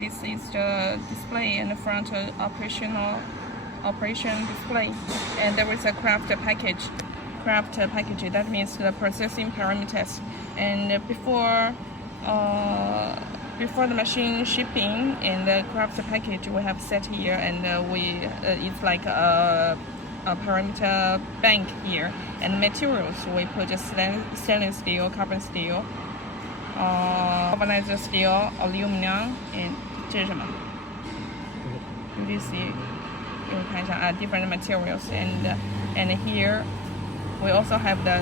This is the display and the front operation display, and there is a craft package. That means the processing parameters. And before the machine shipping in the craft package, we have set here, and it's like a parameter bank here. And materials, we put stainless steel, carbon steel, galvanized steel, aluminum, and 这是什么 ？This you can different materials, and here we also have the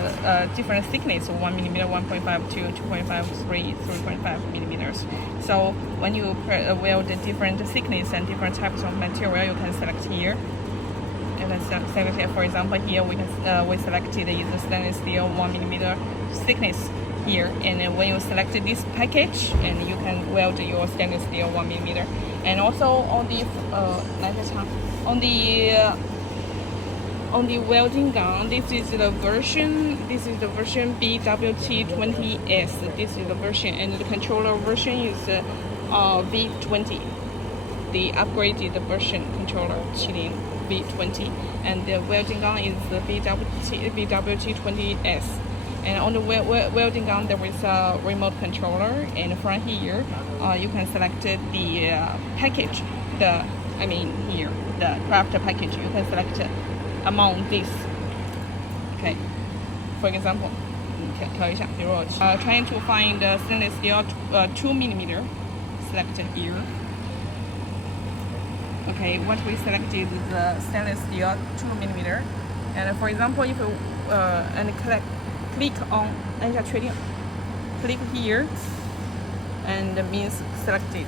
different thickness, 1 millimeter, 1.5, 2.5, 3.5 millimeters. So when you weld the different thickness and different types of material, you can select here. You can select here. For example, here we selected is stainless steel 1 millimeter thickness here, and when you select this package, and you can weld your stainless steel 1 millimeter. And also on the welding gun, this is the version BWT20S. This is the version, and the controller version is V20, the upgraded version controller 70 V20, and the welding gun is the BWT20S. And on the welding gun, there is a remote controller, and from here, you can select the package. The craft package. You can select among this. Okay. For example, trying to find the stainless steel 2 millimeter. Select here. Okay, what we selected is the stainless steel 2 millimeter. And for example, if you click on 按一下确定 click here and means selected.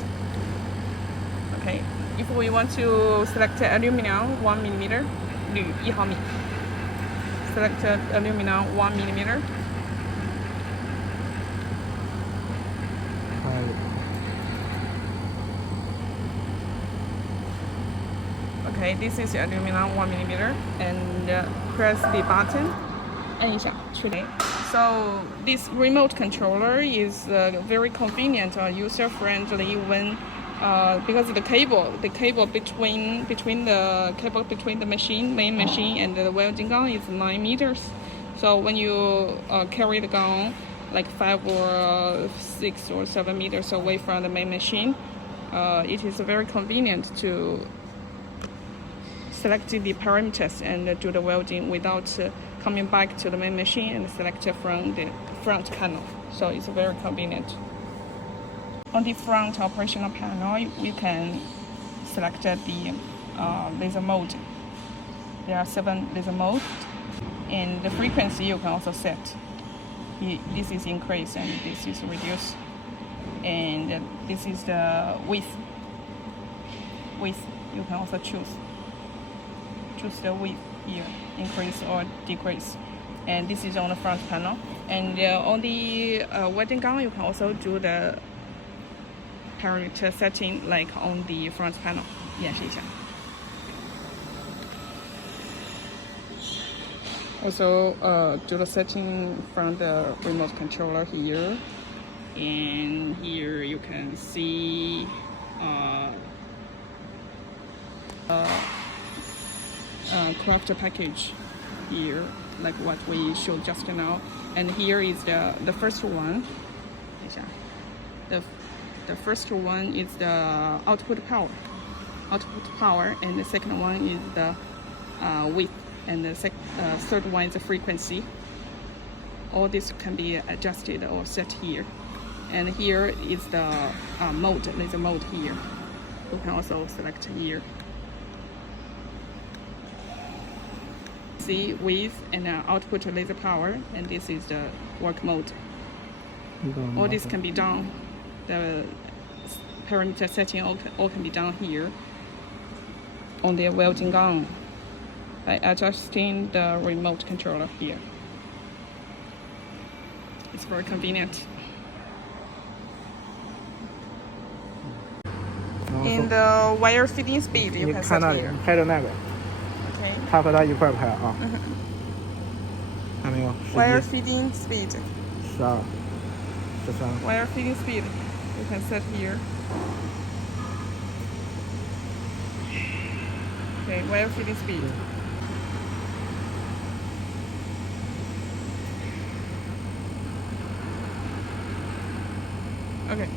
Okay, if we want to select aluminum 1 millimeter, 铝1毫米 select aluminum 1 millimeter. Okay, this is aluminum 1 millimeter, and press the button. So this remote controller is very convenient or user-friendly when because the cable between the main machine and the welding gun is 9 meters. So when you carry the gun like 5 or 6 or 7 meters away from the main machine, it is very convenient to select the parameters and do the welding without coming back to the main machine and select from the front panel. So it's very convenient. On the front operational panel, you can select the laser mode. There are 7 laser modes, and the frequency you can also set. This is increase and this is reduce, and this is the width. You can also choose the width here, increase or decrease, and this is on the front panel. And on the welding gun, you can also do the parameter setting like on the front panel. 演示一下. Also do the setting from the remote controller here, and here you can see craft package here, like what we showed just now. And here is the first one. The first one is the output power, and the second one is the width, and the third one is the frequency. All this can be adjusted or set here. And here is the mode, laser mode here. You can also select here. See width and output laser power, and this is the work mode. All this can be done. The parameter setting all can be done here on the welding gun by adjusting the remote controller here. It's very convenient. In the wire feeding speed, you can set here. 拍着那个 Okay. 它和它一块拍啊，看没有？ Wire feeding speed. 12、13。 Wire feeding speed, you can set here. Okay, wire feeding speed. Okay.